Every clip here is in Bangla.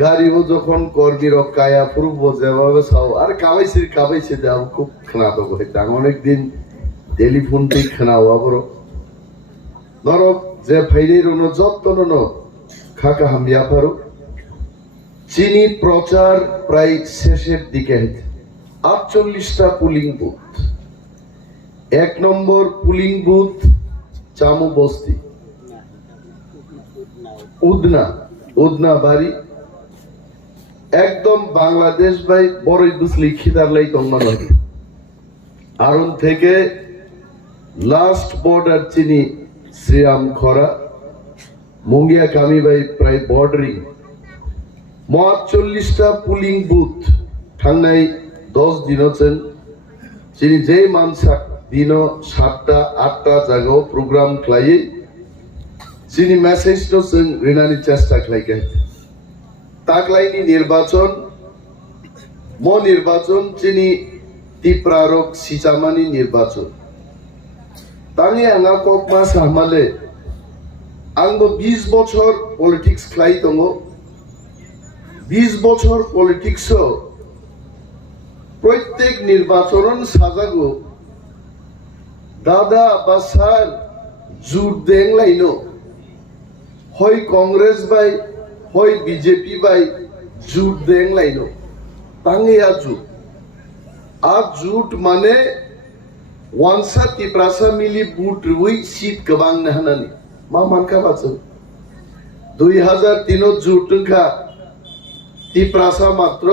গাড়িও যখন কর্মীর কায়া পূর্ব যেভাবে চাও আর কাবাইছে দেও খুব খানাতো হইতে অনেকদিন টেলিফোন ঠিক খানাও আবার নরক যে ফাইলের যত্ন ন খাকা হামিয়া পারো চিনি প্রচার প্রায় শেষের দিকে 48টা পুলিং বুথ 1 নম্বর পুলিং বুথ চামু বস্তি উদনা বাড়ি একদম বাংলাদেশ ভাই বড়ই বুঝলি খিদার লাই কমান আরন থেকে লাস্ট বর্ডার চিনি শ্রীরাম খরা মুঙ্গিয়া কামি ভাই প্রায় বর্ডারিং 48টা পুলিং বুথ ঠান্ডাই 10 দিন হচ্ছেন চিনি যেই মানসা দিন 7টা 8টা জায়গাও প্রোগ্রাম খাইয়ে চিনি মেসেজ তো রিনানি চেষ্টা খাইকে তাকলাইনি নির্বাচন চিনি টিপ্রারক সিচামানি নির্বাচন তাঙে আঙা কক মাস হামালে আংবো 20 বছর পলিটিক্স খাই দङ 20 বছর পলিটিক্স প্রত্যেক নির্বাচন সাজাগো দাদা বা স্যার জুট দেং লাইনো হয় কংগ্রেস বাই হয় বিজেপি বাই জুট দেং লাইনো তাঙে জুট মানে ওয়ানসা তিপ্রাসা মিলি বুট রুই সিট গবাং নাহানানি मा मानका बाचो 2003 জুট খা তিপ্রাসা মাত্র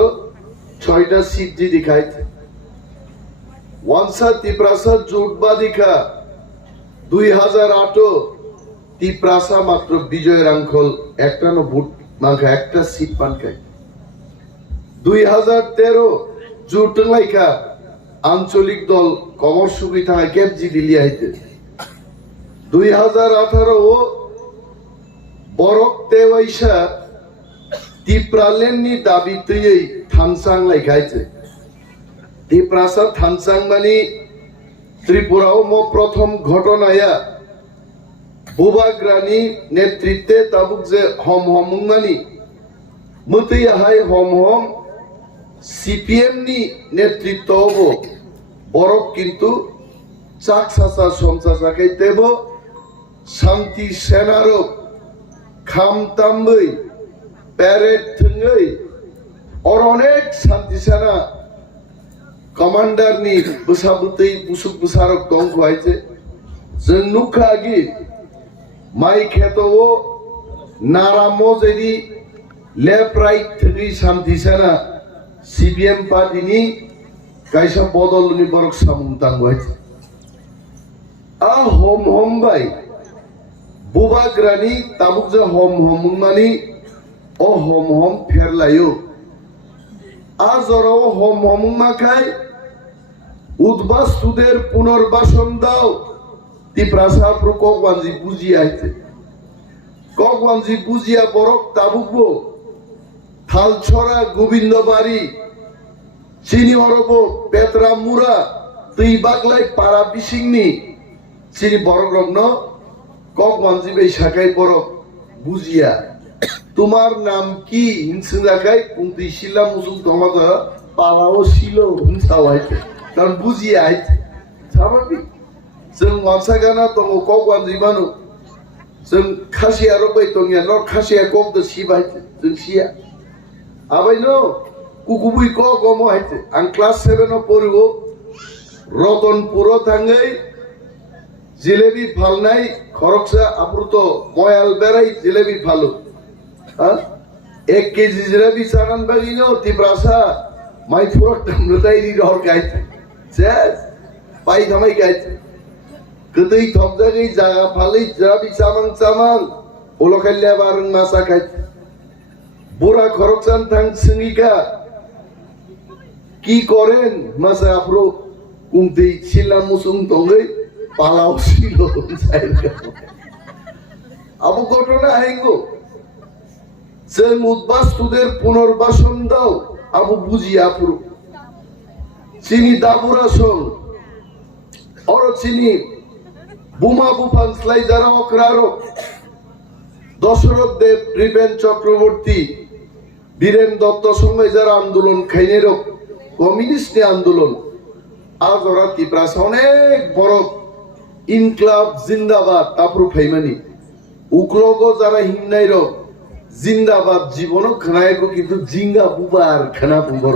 6টা সিট জি দিখাইছে ওয়ানসা তিপ্রাসা জুট বা দিখা 2008 তিপ্রাসা মাত্র বিজয় রাংখল একটা ন বুট মাখা একটা সিট পানকাই 2013 জুট লাইকা আঞ্চলিক দল কমর সুবিধা কেপজি দিলি আইতে 2018 বরক তেওয়াইসা তিপ্রালেননি দাবিতেই থানসাং লাইখাইছে তিপ্রাসা থানসাং মানে ত্রিপুরাও প্রথম ঘটনায়া বুবাগ্রানি নেতৃত্বে তাবুক যে হম মানি মতই হাই হম সিপিএম নি নেতৃত্ব হব বরক কিন্তু চাকসাসা সমসাসাকাই দেব শান্তি সেনারক খামতাম্বই প্যারেড থৈ और अनेक शांति सेना कमांडर नि बुसाबुतै बुसुक बुसारक दं खहायचे जों नुखागि माइ खेतो नारामो जेदि लेफ्ट राइट थै शांति सेना सीपीएम पार्टी नि कायसा बदल नि बरक सामुं तांगवायचे आ हम बाय बुबाग्रानि ताबुक जे हम मानि ओ हम फेरलायो आ जराव हम माखाय उद्बास्तुদের পুনর্বাসন দাও তিপ্রাসা প্রকোপবাঞ্জি বুঝিয়া আইতে ককবাঞ্জি বুঝিয়া বরক তাবুকবো থালছড়া গোবিন্দবাড়ি চিনি অরব পেতরা মুরা তুই বাগলাই পাড়া বিসিংনি চিনি বরক রগ্ন ককবাঞ্জি বে শাখাই বরক বুঝিয়া তোমার নাম কি হিংসাকাই কুন্তি শিলা মুসুক তোমাদা পালাও ছিল হিংসাওয়াইতে কারণ বুঝিয়ে আইতে স্বাভাবিক जों वानसागाना दङ ककवानजि बानु जों खासिया रबाय दंया न खासिया कक द सिबाय जों सिया आबायनो कुकुबुइ क गमो हाइते आं क्लास 7 आव पढियो रतनपुर थाङै जिलेबी फालनाय खरकसा आप्रुत मयाल बेराय जिलेबी फालो 1 केजी जिलेबी सानान बागिनो तिप्रासा माइ फुरक दामलताय रि रहर गाइते सेस पाइ थामाय गाइते गदै थपजागै जागा फालै जाबि चामां ओलखालिया बारन नासा गाइते बुरा खरकसान थां सिंगिका কি করেন মাসা আপ্রো কুমতি ছিলা মুসুং দঙ্গৈ পালাও ছিল আবু ঘটনা হাইগো যে উদ্বাস্তুদের পুনর্বাসন দাও আবু বুঝিয়া পুরো চিনি দাবুরাসন অর চিনি বুমা বুফান স্লাই যারা অক্রারো দশরথ দেব, নৃপেন চক্রবর্তী, বীরেন দত্ত সময় যারা আন্দোলন খাইনের কমিউনিস্ট আন্দোলন আজ ওরা তিপ্রাস অনেক বড় ইনকলাব জিন্দাবাদ তারপর ফাইমানি উকলগ যারা হিমনাইর জিন্দাবাদ জীবন খানাইব কিন্তু জিঙ্গা বুবার খানা বুবর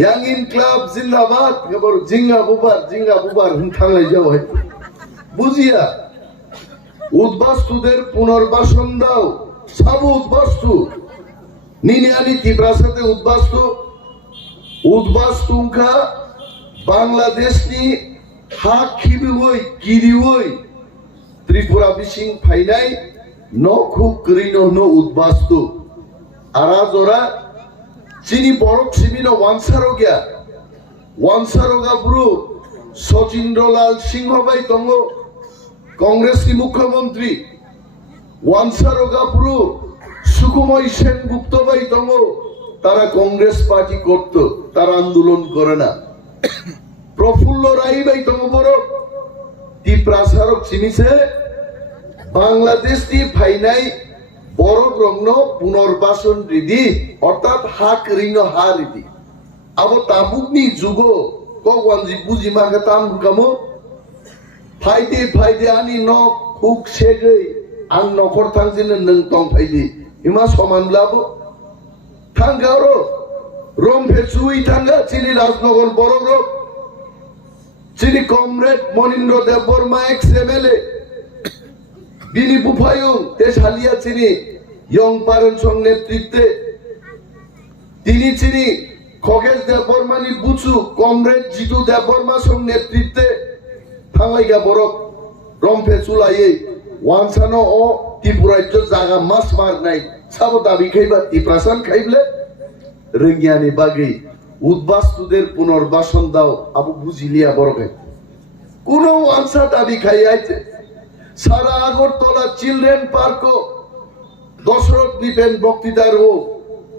ইয়াং ইনকলাব জিন্দাবাদ কেবল জিঙ্গা বুবার থাংলাই যাও বুঝিয়া উদ্বাস্তুদের পুনর্বাসন দাও সব উদ্বাস্তু নিনিয়ানি তিপ্রাসাতে উদ্বাস্তুঙ্কা বাংলাদেশনি হাক খিবিওই কিরিওই ত্রিপুরা বিশিং ফাইনাই ন খুব করিনো ন উদ্বাস্তু আরা জোরা চিনি বরক সিমিন ওয়ানসারোগা ব্রু সচিন্দ্রলাল সিংহ বাই তঙ্গ কংগ্রেসনি মুখ্যমন্ত্রী ওয়ানসারোগা ব্রু সুকুময় সেনগুপ্ত বাই তঙ্গ তারা কংগ্রেস পার্টি করত তারা আন্দোলন করে না প্রফুল্ল রাই বাই তঙ্গ বড় তিপ্রাসারক চিনিছে বাংলাদেশ দি ফাইনাই বড় গ্রহণ পুনর্বাসন রীতি অর্থাৎ হাক ঋণ হা রীতি আবো তাবুকনি যুগ কগওয়ানজি বুঝি মাকে তাম কামো ফাইদে আনি ন হুক সেগৈ আং নখর থাংজিনো নং তং ফাইদি ইমা সমানब्लाबो থাঙ্গারো রমফে চুই থাঙ্গা চিনি রাজনগর বড় গ্রহ চিনি কমরেড মনীন্দ্র দেব বর্মা এক্স এমএলএ বিনি বুফায়ুং তেশালিয়া চিনি ইয়ং পারেন সং নেতৃত্বে তিনি চিনি খগেশ দেব বর্মানি বুচু কমরেড জিতু দেব বর্মা সং নেতৃত্বে থাংলাইগা বরক রমফে চুলাইয়ে ওয়ানসানো ও ত্রিপুরাজ্য জায়গা মাস মার নাই সাবো দাবি খাইবা তিপ্রাসান খাইবলে রঙ্গিয়ানি বাগি উদ্বাস্তুদের পুনর্বাসন দাও আবু বুঝিলিয়া বরকে কোন ওয়ানসা দাবি খাই আইছে সারা আগরতলা চিলড্রেন পার্ক দশরথ দ্বীপেন বক্তৃতার ও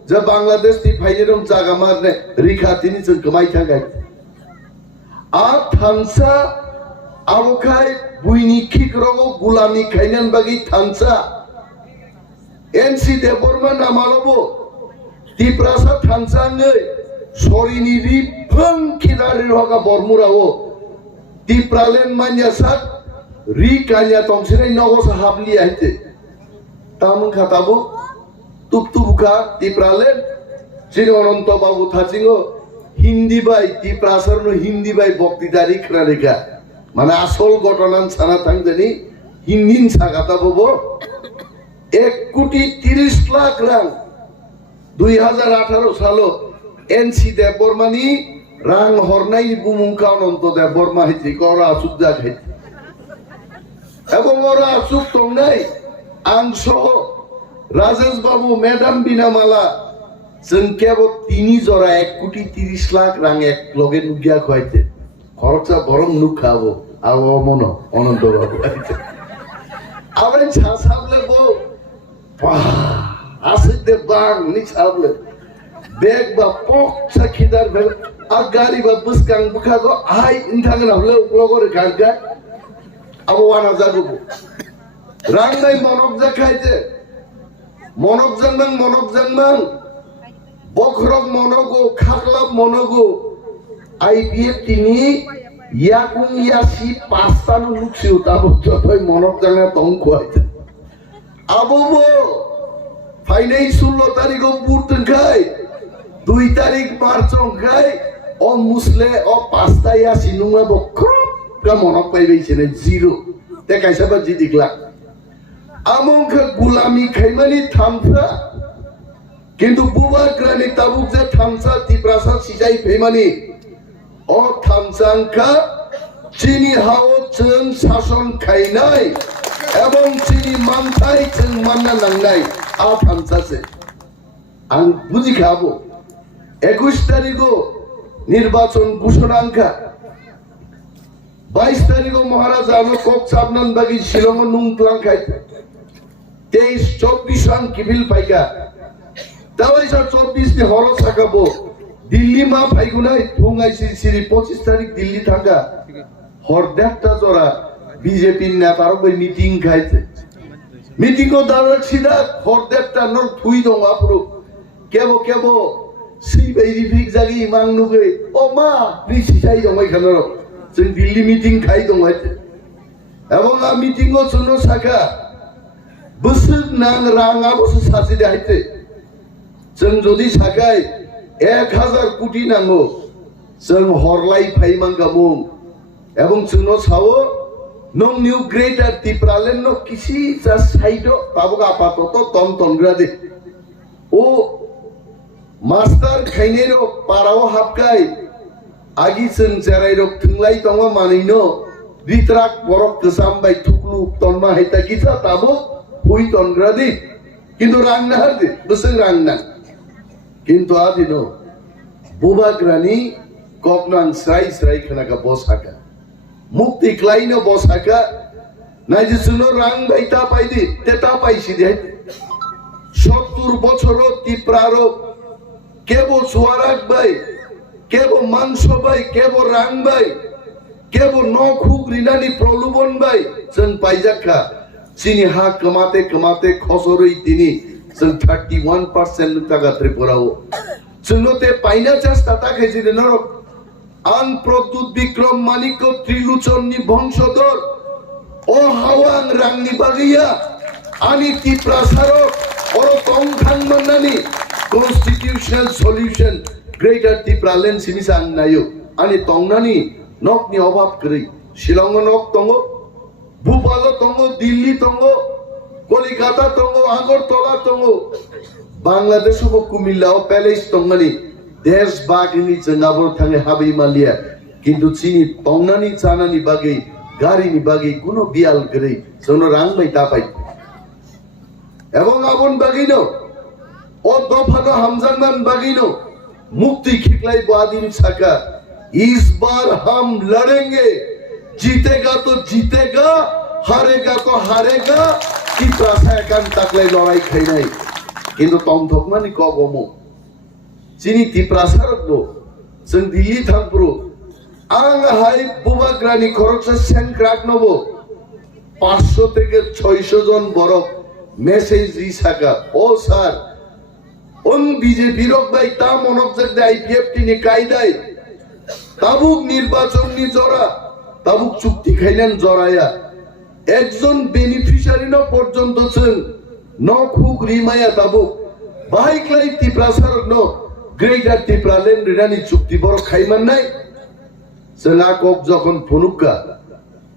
যে বাংলাদেশ তি ফাইনেরম জায়গা মারনে রিখা তিনি जों কমাই থাকাই আর থানসা আবখাই বুইনি খিকরগো গুলামি খাইনান বাগি থানসা এনসি দেববর্মা নামালবো তিপ্রাসা থানসাঙ্গै সরিনি রিফং খিদারি হগা বর্মুরাও তিপ্রালেন মানিয়া সাত রি কানিয়া তংসিনাই নগস হাবলি আইতে তামুন খাতাবো তুপতুবুকা তিপ্রালেন চিনি অনন্ত বাবু থাচিঙ্গো হিন্দি বাই তিপ্রাসার হিন্দি বাই বক্তৃতারি খেলারেখা মানে আসল ঘটনা সানা থাকজানি হিন্দিন সাগাতা ববো 1,30,00,000 রাং 2018 সালো এনসি দেববর্মানি রাং হরনাই বুমুংকা অনন্ত দেববর্মা হইতে করা আসুক যা খাইতে এবং ওরা আসুক তংনাই আং সহ রাজেশ বাবু ম্যাডাম বিনামালা जों কেবল তিনি জরা 1,30,00,000 রাং এক লগে নুগিয়া খাইতে খরচা বরং নুক খাবো আও মন অনন্ত বাবু আবার ছাসাবলে বউ আসিতে বাং নি ছাবলে বেগ বা পকছা খিদার বেল আর গাড়ি বা বুসকাং বুখাগো আই ইনথাঙ্গ নাবলে লগরে গাগা আবো ওয়ানা জাগুবো রাং নাই মনক যা খাইতে মনক জাংবাং বখরক মনগো খাকলাব মনগো আইপিএফ তিনি ইয়াকুং ইয়াসি পাঁচটানো লুকছিও তাবো যতই মনক জাঙ্গা তং খুয়াইতে আবো ফাইনাই 16 তারিখ বুটন খাই 2 তারিখ মার্চং খাই ও মুসলে ও পাঁচটা ইয়াসি নুমা বখরক কা মনক পাইবেইছেনে জিরো তে কাইসাবা জিদিকলা আমংখা গুলামি খাইমানি থামফ্রা কিন্তু বুবা গ্রানি তাবুক যে থামসা তিপ্রাসা সিজাই ফেমানি ও থামসাংখা চিনি হাও जों শাসন খাইনাই এবং চিনি মানতাই जों মাননা নাংনাই আ থামসাছে আং বুঝি খাবো 21 তারিখ নির্বাচন ঘোষণাঙ্কা 22 তারিখ মহারাজা আনো কক সাবনান বাগি শিলং নুংক্লাং খাইতে 23-24 আং কিবিল পাইকা তাওই 24 নি হরস থাকাবো দিল্লি মা ফাইগুনাই ফুঙ্গাইছি সিরি 25 তারিখ দিল্লি থাকা হরদেকটা জরা বিজেপি নেতার ওই মিটিং খাইছে মিটিংও দাঁড়াল সিধা খরদেরটা নর থুই দং আপরো কেবো কেবো সি বাইরি ফিক জাগি ইমাং নুগে ও মা রিসি চাই দং এখানে जों दिल्ली मिटिं खाई दं এবং আ মিটিংও জন্য সাকা বছর নাং রাঙা বছর সাসি দাইতে जों যদি সাকাই 1000 কোটি নাঙ্গো जों হরলাই ফাইমাঙ্গামু এবং जोंनो সাও নং নিউ গ্রেটার ত্রিপুরালেন ন কিসি যা সাইড পাবো আপাতত তন তনগ্রাদে ও মাস্টার খাইনেরো পারাও হাবকাই आगी जों जेराय रक थंलाय दङ मानैनो रित्राक बरक गोसाम बाय थुकलु तनमा हैता किसा ताबो हुई तनग्रादि किन्तु रांना हरदि बसं रांना किन्तु आदिनो बुबाग्रानि ककनां स्राय स्राय खनाका बसाका मुक्ति क्लाइनो बसाका नाइजे सुनो रां बायता पाइदि तेता पाइसि दे 70 বছরও ত্রিপুরারো কেবো সুয়ারাক বাই কেবো মাংস বাই কেবো রাং বাই কেবো নখুক রিনানি প্রলোভন বাই जों পাইজাকা চিনি হা কমাতে কমাতে খসরই তিনি जों 31% টাকা ত্রিপুরাও जोंनोते পাইনা চেষ্টা তাকে জিরে নরক আন প্রদ্যুৎ বিক্রম মানিক ত্রিলোচননি বংশধর ও হাওয়াং রাংনি বাগিয়া আনি ত্রিপ্রাসারক ওর তংখাং মান্নানি constitutional solution Greater Tipra len simisang nayo ani tongnani nokni obab kri Shillong nok tongo Bhopal tongo Delhi tongo Kolkata tongo Agartala tongo Bangladesh ko kumillao palace tongani desh bagini jangabor thange habi malia kintu chini tongnani chanani bagi gari ni bagi kuno bial kri sono rang bai tapai ebong abon bagino o dofano hamzanman bagino मुक्ति खिकलाई बादिन सका इस बार हम लड़ेंगे जीतेगा तो जीतेगा हारेगा तो हारेगा कि प्रासायकान तकलाई लड़ाई खाई नहीं किंतु तम थोकमानी कगमो चिनी ती प्रासारक दो जों दिल्ली थांब्रो आं हाय बुबाग्रानि खरकसा सेंक्राक नबो 500 থেকে 600 জন বরক মেসেজ দি সাকা ও স্যার उन बीजेपी रक भाई ता मनक जगदे आईपीएफ टिनि कायदाय ताबुक निर्वाचन नि जरा ताबुक चुक्ति खाइनान जराया एकजन बेनिफिशियारि न पर्यन्त जों नखुक रिमाया ताबुक बाहायक्लाय टिप्रासारक न ग्रेटार टिप्रालेन रिनानि चुक्ति बर खाइमाननाय जों आकक जखन फनुका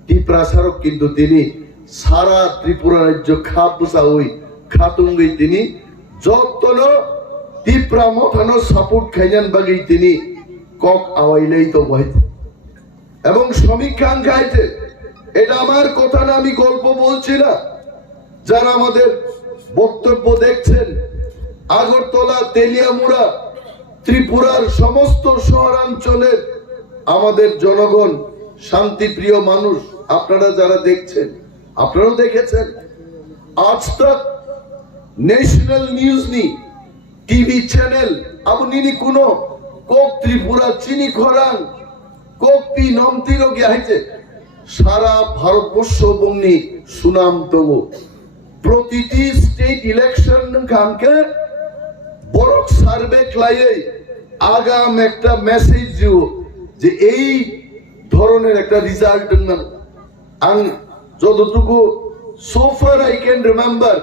टिप्रासारक किन्तु तिनि सारा त्रिपुरा राज्य खाबुसावै खातुंगै तिनि जतनो Tipra Mothano support খাইজান বাগি তিনি কক আওয়াইলেই তো বইতে এবং সমীক্ষাং গাইতে এটা আমার কথা না আমি গল্প বলছি না যারা আমাদের বক্তব্য দেখছেন আগরতলা তেলিয়ামুড়া ত্রিপুরার সমস্ত শহরাঞ্চলের আমাদের জনগণ শান্তিপ্রিয় মানুষ আপনারা যারা দেখছেন আপনারাও দেখেছেন আজ তক ন্যাশনাল নিউজ নি टीवी चैनल अब निनी कुनो कोक त्रिपुरा चिनी खरां कोक पी नमतिरो गया है सारा भारतबर्ष बंगनी सुनाम तमो प्रतिटी स्टेट इलेक्शन खानके बरक सार्वे क्लाये आगाम একটা মেসেজ দিও যে এই ধরনের একটা রিজাল্ট না আং যতটুকু so far I can remember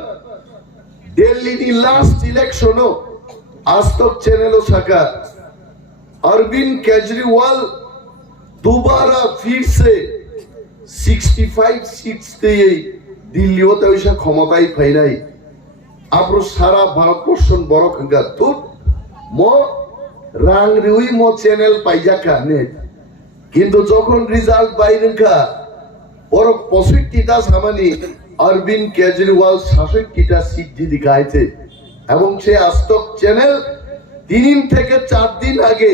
Delhi the last election आज तक चैनल सका अरविंद केजरीवाल दोबारा फिर से 65 सीट्स ते दिल्ली होता वैसा क्षमताई फाइनाई आपरो सारा भारतवर्षन बड़ खंगा तो मो रांग रिउई मो चैनल पाइजाका ने किंतु যখন রিজাল্ট বাইরেকা ওর 65টা সামানি अरविंद केजरीवाल 66টা সিট দিদি গাইছে এবং সে আজতক চ্যানেল 3 থেকে 4 দিন আগে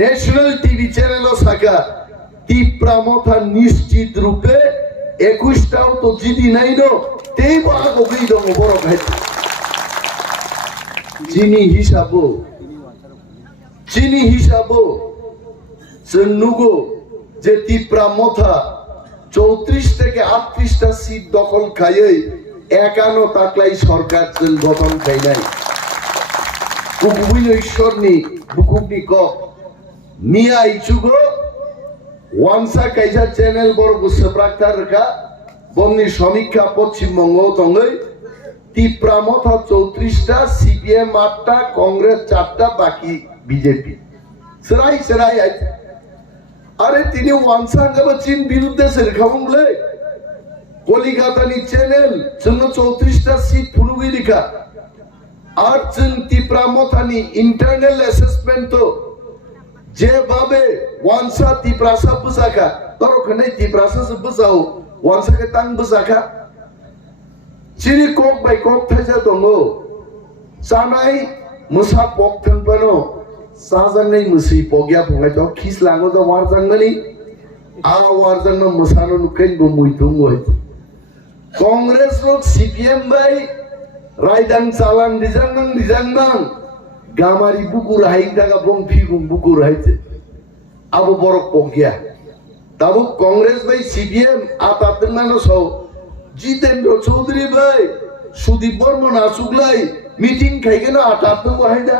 ন্যাশনাল টিভি চ্যানেলও সাকা টিপ্রা মথা নিশ্চিত রূপে 21টাও তো জিদি নাই নো তেই ভাগ হই দম বড় ভাই চিনি হিসাবো জন্নুগো যে টিপ্রা মথা 34 থেকে 38টা সিট দখল খায় একানো তাকলাই সরকার গঠন খাই নাই কুকুবিন ঈশ্বরনি বুকুবনি ক মিয়া ইচুগো ওয়ানসা কাইজা চ্যানেল বড় বুসপ্রাক্তার রেখা বমনি সমীক্ষা পশ্চিমবঙ্গ তঙ্গই তিপ্রা মথা 34টা সিপিএম 8টা কংগ্রেস 4টা বাকি বিজেপি সেরাই সেরাই আছে আরে তিনি ওয়ানসাঙ্গাব চীন বিরুদ্ধে সেরখামলে কলিকাতানি চ্যানেল জন্য 34টা সিট ফুরুগি লিখা আর চীন তিপ্রা মথানি ইন্টারনাল অ্যাসেসমেন্ট তো যেভাবে ওয়ানসা তিপ্রাসা বুঝাখা তরখানে তিপ্রাসা বুঝাও ওয়ানসাকে তাং বুঝাখা চিনি কক বাই কক থাইজা দङ জানাই মুসা পক থাংপানো সাজাংনাই মুসি পগিया फंगाय तो खिसलाङो ज वारजांगनि आ वारजांग मुसानो नुकेन बो मुइथुं गय कांग्रेस रो सीपीएम बाय रायदां चालां दिजांनां गामारि बुकुर हाइं दागा बं फिगुं बुकुर हाइते आबो बरक पगिया ताबो कांग्रेस बाय सीपीएम आतातनानो सौ जितेंद्र चौधरी भाई सुदीप बर्मन आसुगलाई मीटिंग खाइगेनो आटातनो हाइदा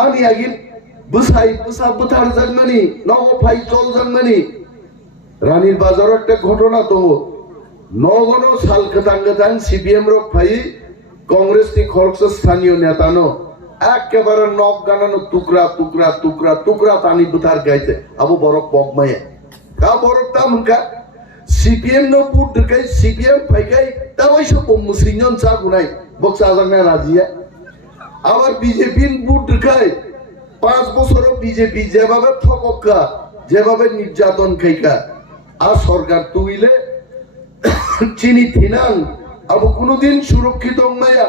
आनी आगे बुसाई बुसा बुथार जागमानी नगो फाइ चल जागमानी रानीर बाजाराव একটা ঘটনা তো নগনো সাল কতাঙ্গতাং সিপিএম র ফাই কংগ্রেস নি খরচ স্থানীয় নেতানো একেবারে নক গানানো টুকরা টুকরা টুকরা টুকরা তানি বুথার গাইতে আবু বরক পগমায়া কা বরক তামকা সিপিএম নো পুট দকাই সিপিএম ফাইকাই তাওয়াইসো মুসলিমন চা গুনাই বক্সা জাগনা রাজিয়া আবার বিজেপি বুট দকাই 5 বছর বিজেপি যেভাবে ঠককা যেভাবে নির্যাতন খাইকা আর সরকার তুইলে চিনি থিনাং আবু কোনদিন সুরক্ষিত মায়া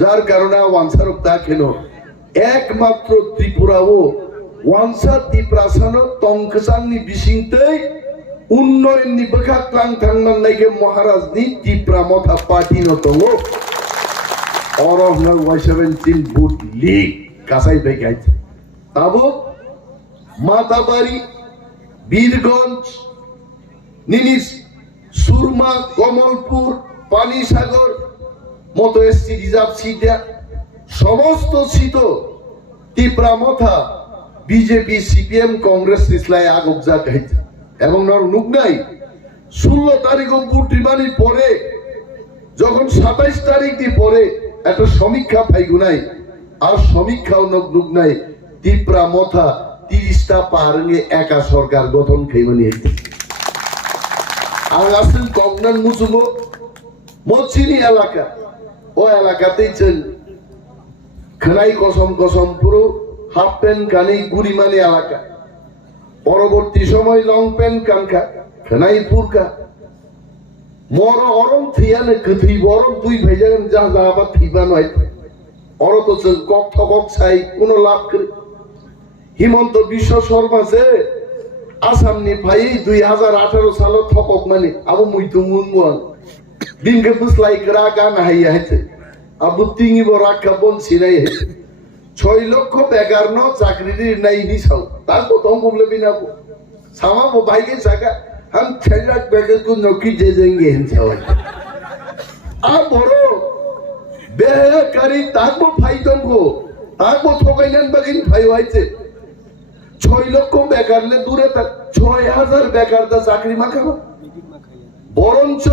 যার কারণে ওয়ানসারক তা কেন একমাত্র ত্রিপুরাও ওয়ানসা ত্রিপ্রাসানো তংকসাংনি বিসিংতেই উন্নয়ন নি বখা ক্লাং থাংমান নাইকে মহারাজ নি ত্রিপুরা মথা পার্টি ন দङ অরহনা Y17 বুট লিগ কাসাই বেগাইত তাবো মাতাবাড়ি বীরগঞ্জ নিনিস সুরমা কমলপুর পানিসাগর মতো এসসি রিজার্ভ সিটে সমস্ত seat Tripura Motha BJP CPM Congress ইসলাই আগবজা গাইছে এবং নর নুকনাই 16 তারিখ বুট রিমানি পরে যখন 27 তারিখ দি পরে একটা সমীক্ষা পাইগুনাই আর সমীক্ষাও নুকনাই ত্রিপুরা মথা 30টা পাহাড়ে একা সরকার গঠন খাইবানি আর আসল কগনান মুসুমো মচিনি এলাকা ও এলাকাতেই চল খানাই কসম কসম পুরো হাফ প্যান্ট গানি গুড়িমানি এলাকা পরবর্তী সময় লং প্যান্ট কানকা খানাই পুরকা মর অরম থিয়ানে কথি বরম দুই ভাইজান যা যা আবার থিবা নয় অরত চল কক ঠকক ছাই কোনো লাভ করে হিমন্ত বিশ্ব শর্মা যে আসাম নি ভাই 2018 সাল ঠকক মানে আবু মুইতু মুনমুয়ান দিনকে বুসলাই করা গান হাইয়া হেতে আবু তিঙি বরাকা বন সিনাই হে 6 লক্ষ বেকার ন চাকরির নাই নিছাও তার তো তম বলে বিনাবো সামাবো ভাইকে জায়গা हम 6 लाख बेकार को नौकरी दे देंगे हिंसावा आ बड़ो बेकारी ताकबो फाइदन को ताकबो ठोकाइलेन बगिन फाइ হইছে 6 লক্ষ বেকারলে দূরে থাক 6000 বেকার দা চাকরি মাখাবো বরঞ্চ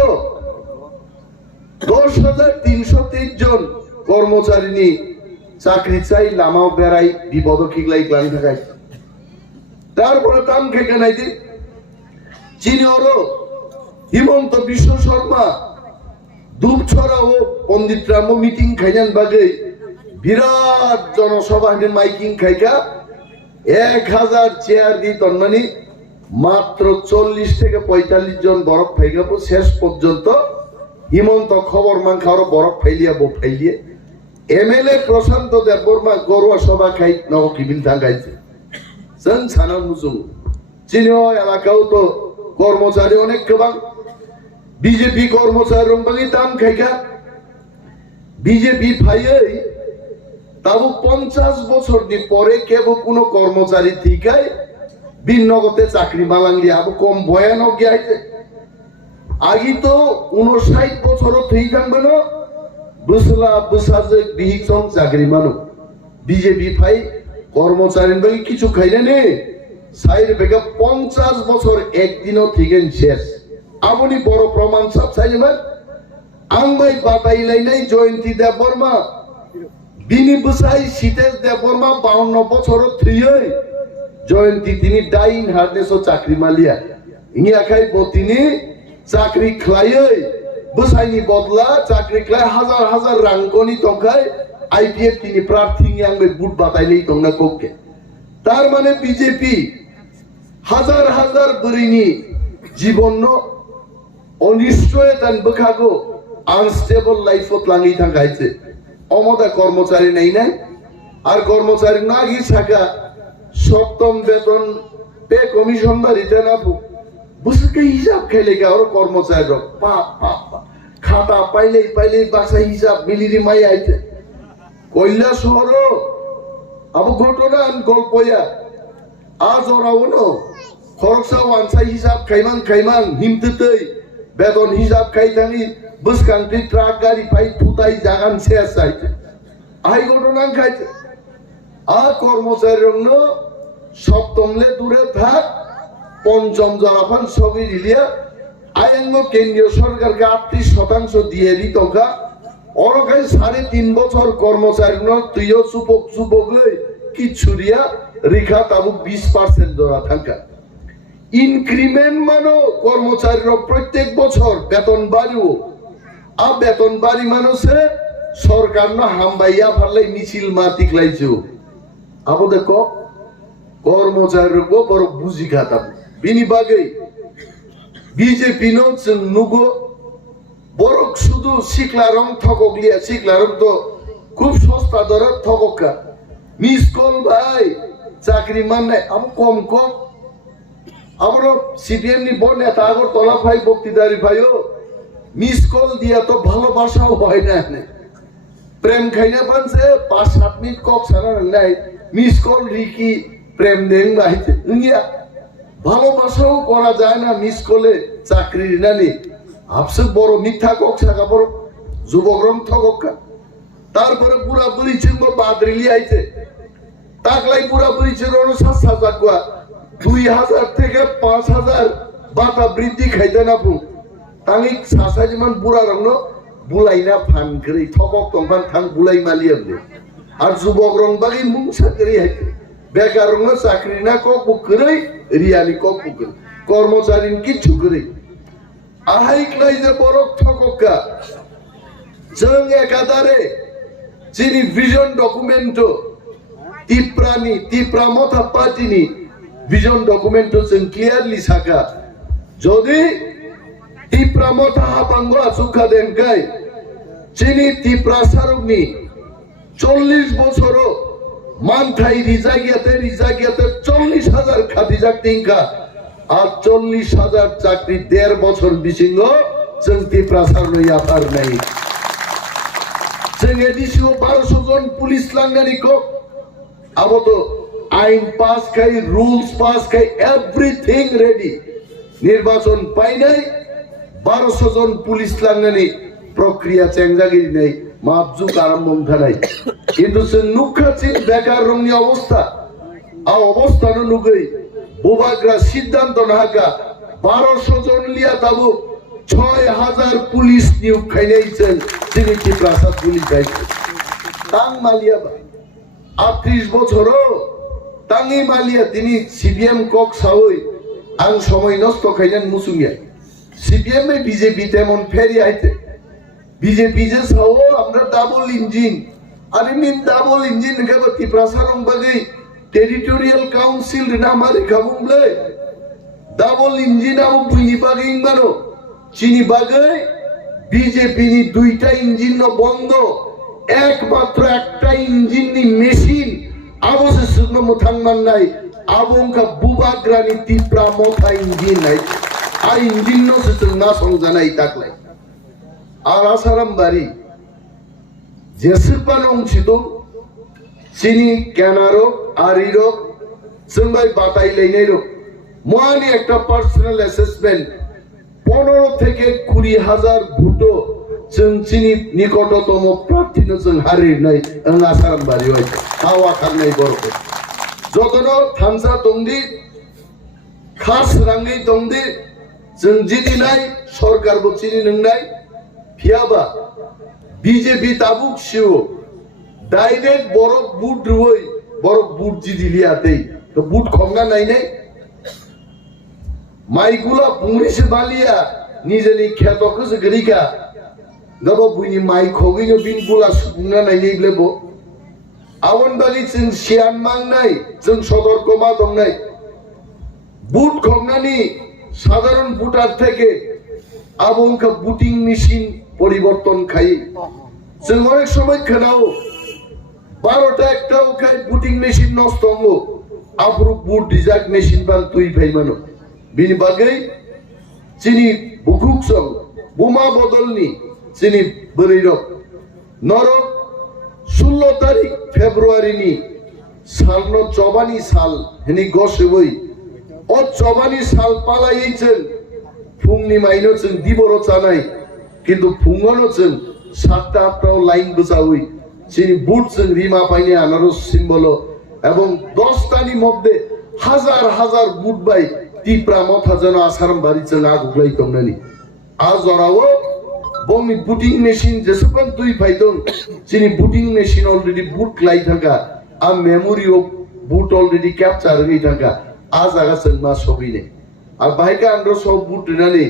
10330 জন কর্মচারী নি চাকরি চাই লামাও বেড়াই বিপদ কিগলাই ক্লান থাকাই তারপরে কাম খেকে নাই দি চিনিওরো হিমন্ত বিশ্ব শর্মা দুপছড়া ও পণ্ডিত রাম মিটিং খাইজান বাগে বিরাট জনসভা মাইকিং খাইকা 1000 চেয়ার দি তন্মানি মাত্র 40 থেকে 45 জন বরফ ফাইগাবো শেষ পর্যন্ত হিমন্ত খবর মানখারো বরফ ফাইলিয়া বো ফাইলিয়ে এমএলএ প্রশান্ত দেববর্মা গরুয়া সভা খাই নব কিবিল থাঙ্গাইছে जों साना मुजुं চিনিও এলাকাও তো কর্মচারী অনেক গোবাং বিজেপি কর্মচারী রংবাগি দাম খাইকা বিজেপি ফাইই তাবু 50 বছর দি পরে কেব কোনো কর্মচারী ঠিকাই বিনগতে চাকরি মালাংলি আবু কম ভয়ানক গিয়াইছে আগে তো 59 বছরও થઈ থাকবে না বুসলা বুসাজে বিহিকসং চাকরি মানো বিজেপি ফাই কর্মচারী বাকি কিছু খাইলে নে সাইড বেগা 50 বছর একদিনও ঠিকেন শেষ আপনি বড় প্রমাণ সব চাইবেন আংবাই বাতাইলাই নাই জয়ন্তী দেব বর্মা বিনি বুসাই শীতেশ দেব বর্মা 52 বছর থ্রিয়ে জয়ন্তী তিনি ডাইন হার্নেসও চাকরি মালিয়া ইয়া খাই বতিনি চাকরি খাইয়ে বুসাইনি বদলা চাকরি খাই হাজার হাজার রাঙ্কনি তংখাই আইপিএফ তিনি প্রার্থী আংবে বুট বাতাইলেই তংনা কোকে তার মানে বিজেপি হাজার হাজার বরিনি জীবন অনিশ্চয়তান বখাগো আনস্টেবল লাইফত লাঙি থাকাইছে অমদা কর্মচারী নেই নাই আর কর্মচারী না গিয়ে থাকা সপ্তম বেতন পে কমিশন বা রিটার্ন আপু বুঝকে হিসাব খেলে গে আর কর্মচারী খাতা পাইলেই বাসা হিসাব মিলিরি মাই আইতে কইলা শহর আবু ঘটনা গল্পয়া আজ ওরাও ন খরচা ওয়ানসাই হিসাব খাইমান হিমতেই বেতন হিসাব খাই থাকি বুসকান্তি ট্রাক গাড়ি পাই ফুটাই জাগান শেষ চাইতে আই ঘটনা খাইতে আ কর্মচারী রং সপ্তমলে দূরে থাক পঞ্চম জলাফান সবই দিলিয়া আইঙ্গ কেন্দ্রীয় সরকারকে 38% দিয়ে দি টকা অরকাই 3.5 বছর কর্মচারী তুইও চুপক লই কিচ্ছু দিয়া রেখা তাবু 20% ধরা থাকা ইনক্রিমেন্ট মানো কর্মচারীর প্রত্যেক বছর বেতন বাড়িও আ বেতন বাড়ি মানুষে সরকার না হামবাইয়া ফারলাই মিছিল মাতিক লাইছো আবো দেখো কর্মচারীর বড় বুঝি খাতা বিনি বাগে বিজেপি নুগো বড় শুধু শিখলা রং ঠকলিয়া শিখলা রং তো খুব সস্তা দরে ঠকা মিস কল ভাই চাকরি মান নাই আম কম আমার সিপিএম নি বড় নেতা আগর তলা ভাই বক্তৃতারি ভাইও মিস কল দিয়া তো ভালোবাসাও হয় না প্রেম খাইনা পানছে 5-7 মিনিট কক সারা নাই মিস কল রিকি প্রেম দেন বাইতে ইয়া ভালোবাসাও করা যায় না মিস কলে চাকরি নানি আপসে বড় মিথ্যা কক ছাকা বড় যুবকরম ঠকা তারপরে পুরা পুরি চিনব বাদরিলি আইতে তাকলাই পুরা পুরি চিনব 7,000 কুয়া 2,000 থেকে 5,000 বাতা বৃদ্ধি খাইতে না পু তাঙ্গি সাসা যেমন বুড়া রং বুলাই না ফান করে ঠকক তংফান থাং বুলাই মালিয়া বলে আর যুবক রং বাকি মুং চাকরি হাইতে বেকার রং চাকরি না কক বুক করে রিয়ালি কক বুক করে কর্মচারী কিচ্ছু করে আহাই ক্লাই যে বড় ঠকা जों एकाधारे যিনি ভিজন ডকুমেন্ট টিপ্রা মথা পার্টিনি ভিজন ডকুমেন্ট जों ক্লিয়ারলি সাকা যদি টিপ্রা মথা হাবাঙ্গ আসুকা দেন গাই যিনি টিপ্রা সারুগনি 40 বছর মানথাই রিজাগিয়াতে 40,000 খাতি জাতিঙ্কা আর 40,000 চাকরি 1.5 বছর বিসিঙ্গ जों টিপ্রা সারলইয়া পার নাই এডিসিও 1200 জন পুলিশ লাঙ্গানি কো আবো তো আইন পাস খাই রুলস পাস খাই এভরিথিং রেডি নির্বাচন পাই নাই 1200 জন পুলিশ লাঙ্গানি প্রক্রিয়া চেঞ্জাগিরি নাই মাপজুক আরম্ভ নাই কিন্তু সে নুখাচিন বেকার রঙনি অবস্থা আ অবস্থা নুগই বুবাগ্রা সিদ্ধান্ত নাহাকা 1200 জন লিয়া তাবু 6,000 পুলিশ নিয়োগ খাইনাইছেন তিনি টিপ্রাসাদ পুলিশ আইছে তাং মালিয়া 38 বছর তাঙ্গি মালিয়া তিনি সিপিএম কক সাউই আং সময় নষ্ট খাইলেন মুসুমিয়া সিপিএম এ বিজেপি তেমন ফেরি আইতে বিজেপি যে সাও আমরা ডাবল ইঞ্জিন আরে মিন ডাবল ইঞ্জিন গাব টিপ্রাসারং বাগি টেরিটোরিয়াল কাউন্সিল নামারি খাবুমলে ডাবল ইঞ্জিন আবু বুইনি বাগি ইংবানো চিনি বাগে বিজেপি নি 2টা ইঞ্জিন বন্ধ একমাত্র একটা ইঞ্জিন নি মেশিন আবসে সুন্ন মথাংমান নাই আবংকা বুবাগ্রানি টিপ্রা মথা ইঞ্জিন নাই আই ইঞ্জিন নো সে না সংজানাই তাকলাই আর আসারাম বাড়ি জেসিপান অংশিত চিনি কেনারো আরিরো সঙ্গাই বাতাই লাইনাইরো মোয়ানি একটা পার্সোনাল অ্যাসেসমেন্ট 15 থেকে 20,000 ভোটও जों चिनि निकटतम प्रार्थीनो जों हारिनाय आसाराम बारि होय हावा खानाय बरको जतनो थामसा दंदि खास राङै दंदि जों जिदिनाय सरकारबो चिनि नंनाय फियाबा बीजेपी ताबुक सिउ डाइरेक्ट बरक बुट रुय बरक बुट जिदिलियाते तो बुट खंगा नायनाय माइगुला पुंग्रिसे बालिया निजेनि खेतोखौ जगरिका गबो बुइनि माइ खोगिनो बिन बुला सुंना नायनाय ब्लेबो आवन बारि जों सियान मांनाय जों सदरकमा दंनाय बुट खंगानि साधारण भोटार থেকে आबंका बुटिं मेशिन परिवर्तन खाय जों अनेक समय खोनाओ 12টা একটা ওখাই বুটিং মেশিন নষ্ট হলো আফরু বুট ডিজাক মেশিন বান তুই ফাইমানো বিনি বাগৈ চিনি বুকুকসং বোমা বদলনি চিনি বরিরক নরক 16 তারিখ ফেব্রুয়ারিনি সালনো 54 সাল হেনি গসেবই ও 54 সাল পালাইছেন ফুংনি মাইনো जों দিবর চানাই কিন্তু ফুংনো जों 7টা 8টাও লাইন বসাউই চিনি বুট जों রিমা পাইনে আনারস সিম্বল এবং 10টানি মধ্যে হাজার হাজার বুট বাই টিপ্রা মথা যেন আসারাম বাড়ি जों আগুলাই তংনানি আজরাও বমি বুটিং মেশিন যেসবন তুই ফাইদং চিনি বুটিং মেশিন অলরেডি বুট লাই থাকা a memory of vote already capture হই থাকা আজ আগা जों मा সবিনে আর বাইকা আন্ড্র সব বুট নানি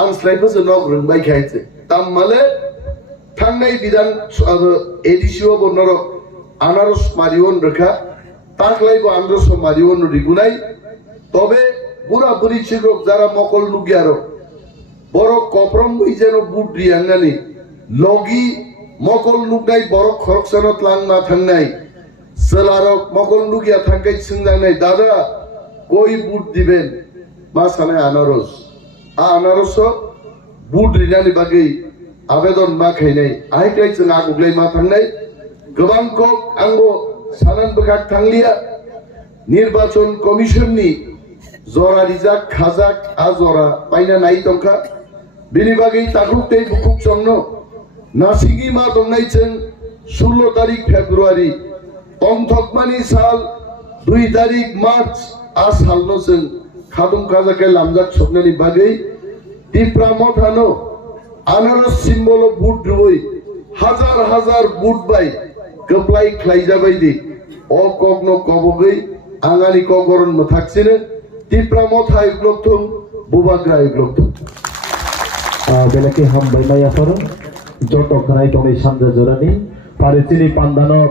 আং স্লাইফা जों নক রংবাই খাইছে তামমালে थांनाय बिधान एडिसिओ बनर आनारस मारिवन रेखा ताकलाइबो आनारस मारिवन रिगुनाय तबे बुरा बुरी चिरक जारा मकल लुगियारो बरो कप्रम बिजेनो बुट रियांगानि लगी मकल लुगनाय बरो खरकसनत लांना थांनाय सेलारक मकल लुगिया थांगाय सिंजानाय दादा कोई बुट दिबेन मा सानाय आनारस आनारस बुट रिनानि बागै आवेदन मा खायनाय आइक्लाय जों आगुग्लाय मा थांनाय गोबां कक आंबो सानान बखाक थांलिया निर्वाचन कमिशननि जरा रिजाक खाजाक आजरा पाइना नाय दंखा बिनि बागै तागुकते बुकुक संनो नासिगि मा दंनाय जों 16 तारिख फेब्रुवारि तंथकमानि साल 2 तारिख मार्च आ सालनो जों खादुम खाजाके लामजाक सबनानि बागै टिप्रा मथानो आनारस सिम्बल बुट रुई हाजार हाजार बुट बाय गप्लाय ख्लाइजाबायदि अ कगनो कबगै आंगानि कगरन मथाकसिने टिप्रा मथा इग्लक्थुं बुबाग्रा इग्लक्थुं बेलाके हम बैनाय आफर जटक नाय दंनि सानजा जरानि फारिसिनि पान्दानो